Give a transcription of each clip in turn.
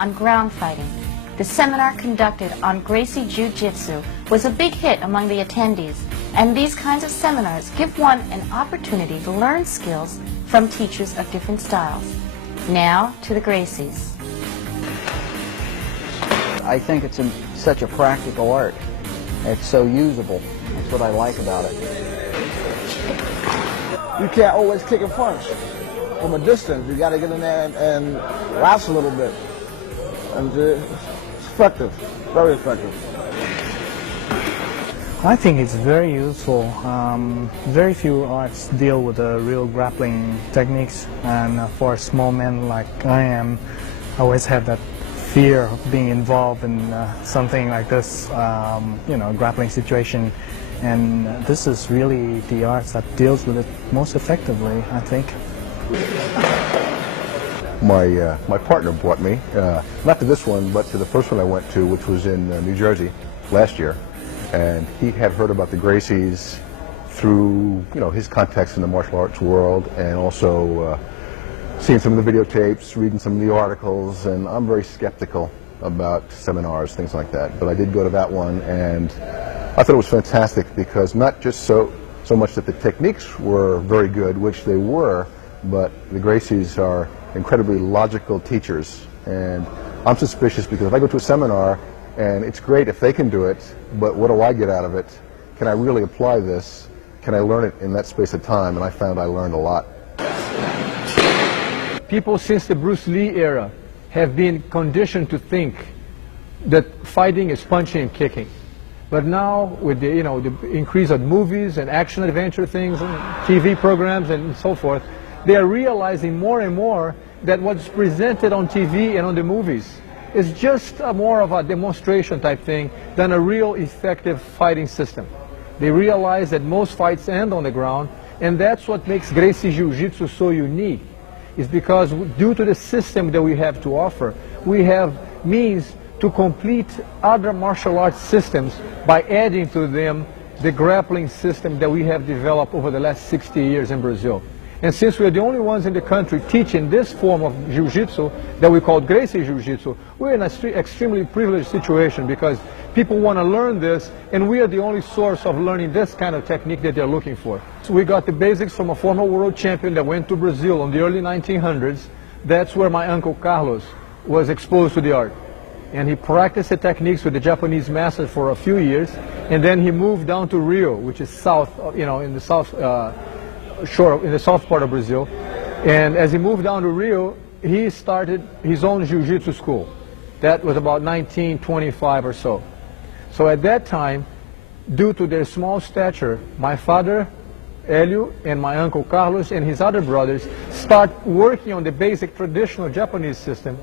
on ground fighting. The seminar conducted on Gracie Jiu-Jitsu was a big hit among the attendees, and these kinds of seminars give one an opportunity to learn skills from teachers of different styles. Now to the Gracies. I think it's such a practical art. It's so usable. That's what I like about it. You can't always kick and punch from a distance. You got to get in there and laugh a little bit. And it's effective, very effective. I think it's very useful. Very few arts deal with the real grappling techniques, and for a small man like I am, I always have that fear of being involved in something like this, grappling situation. And this is really the arts that deals with it most effectively, I think. My partner brought me, not to this one, but to the first one I went to, which was in New Jersey last year. And he had heard about the Gracies through, his contacts in the martial arts world, and also seeing some of the videotapes, reading some of the articles. And I'm very skeptical about seminars, things like that. But I did go to that one, and I thought it was fantastic, because not just so much that the techniques were very good, which they were, but the Gracies are incredibly logical teachers. And I'm suspicious, because if I go to a seminar, and it's great if they can do it, but what do I get out of it? Can I really apply this? Can I learn it in that space of time? And I found I learned a lot. People since the Bruce Lee era have been conditioned to think that fighting is punching and kicking. But now, with the, the increase of movies and action-adventure things and TV programs and so forth, they are realizing more and more that what's presented on TV and on the movies is just more of a demonstration type thing than a real effective fighting system. They realize that most fights end on the ground, and that's what makes Gracie Jiu-Jitsu so unique, is because due to the system that we have to offer, we have means to complete other martial arts systems by adding to them the grappling system that we have developed over the last 60 years in Brazil. And since we are the only ones in the country teaching this form of Jiu-Jitsu that we call Gracie Jiu-Jitsu, we're in an extremely privileged situation, because people want to learn this, and we are the only source of learning this kind of technique that they're looking for. So we got the basics from a former world champion that went to Brazil in the early 1900s. That's where my uncle Carlos was exposed to the art. And he practiced the techniques with the Japanese master for a few years, and then he moved down to Rio, which is south, in the south shore, in the south part of Brazil. And as he moved down to Rio, he started his own Jiu-Jitsu school. That was about 1925 or so. So at that time, due to their small stature, my father, Hélio, and my uncle Carlos and his other brothers start working on the basic traditional Japanese system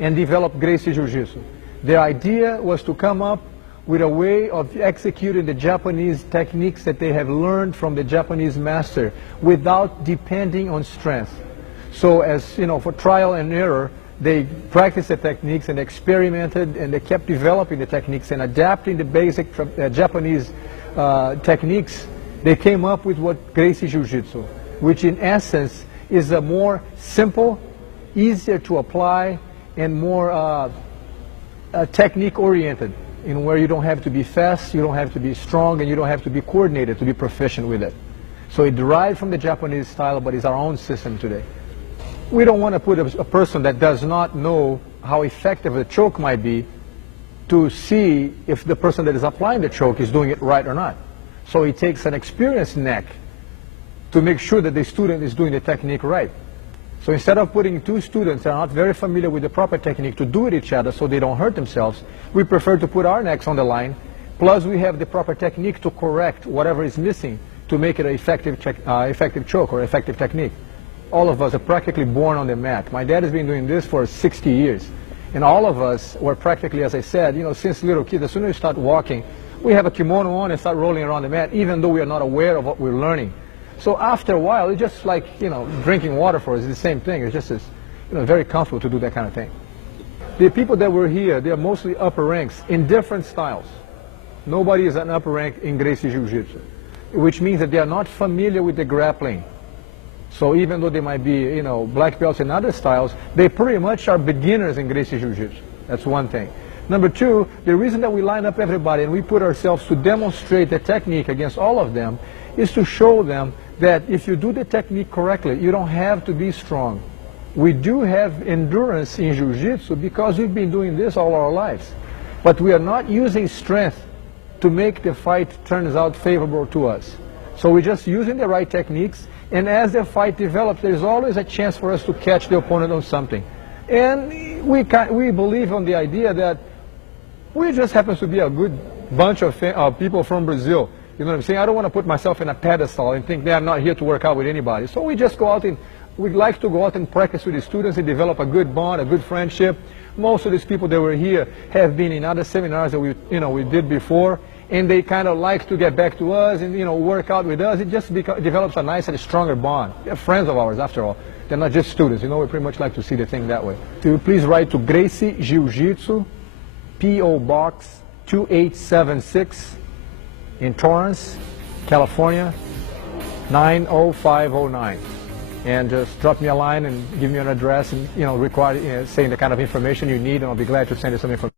and develop Gracie Jiu-Jitsu. Their idea was to come up with a way of executing the Japanese techniques that they have learned from the Japanese master without depending on strength. So as for trial and error, they practiced the techniques and experimented, and they kept developing the techniques and adapting the basic Japanese techniques. They came up with what Gracie Jiu-Jitsu, which in essence is a more simple, easier to apply, and more technique-oriented, in where you don't have to be fast, you don't have to be strong, and you don't have to be coordinated to be proficient with it. So it derived from the Japanese style, but it's our own system today. We don't want to put a person that does not know how effective a choke might be to see if the person that is applying the choke is doing it right or not. So it takes an experienced neck to make sure that the student is doing the technique right. So instead of putting two students that are not very familiar with the proper technique to do it each other so they don't hurt themselves, we prefer to put our necks on the line, plus we have the proper technique to correct whatever is missing to make it an effective choke or effective technique. All of us are practically born on the mat. My dad has been doing this for 60 years. And all of us were practically, as I said, since little kids, as soon as we start walking, we have a kimono on and start rolling around the mat, even though we are not aware of what we're learning. So after a while, it's just like, drinking water for us. It's the same thing. It's just very comfortable to do that kind of thing. The people that were here, they are mostly upper ranks in different styles. Nobody is an upper rank in Gracie Jiu-Jitsu, which means that they are not familiar with the grappling. So even though they might be, you know, black belts in other styles, they pretty much are beginners in Gracie Jiu-Jitsu. That's one thing. Number two, the reason that we line up everybody and we put ourselves to demonstrate the technique against all of them is to show them that if you do the technique correctly, you don't have to be strong. We do have endurance in Jiu-Jitsu because we've been doing this all our lives. But we are not using strength to make the fight turns out favorable to us. So we're just using the right techniques, and as the fight develops, there's always a chance for us to catch the opponent on something. And we believe on the idea that we just happen to be a good bunch of people from Brazil. You know what I'm saying? I don't want to put myself in a pedestal and think that I'm not here to work out with anybody. So we just go out and we like to go out and practice with the students and develop a good bond, a good friendship. Most of these people that were here have been in other seminars that we did before, and they kind of like to get back to us and work out with us. It just develops a nice and stronger bond. They're friends of ours, after all. They're not just students. We pretty much like to see the thing that way. So please write to Gracie Jiu-Jitsu, P.O. Box 2876 in Torrance, California, 90509. And just drop me a line and give me an address and saying the kind of information you need, and I'll be glad to send you some information.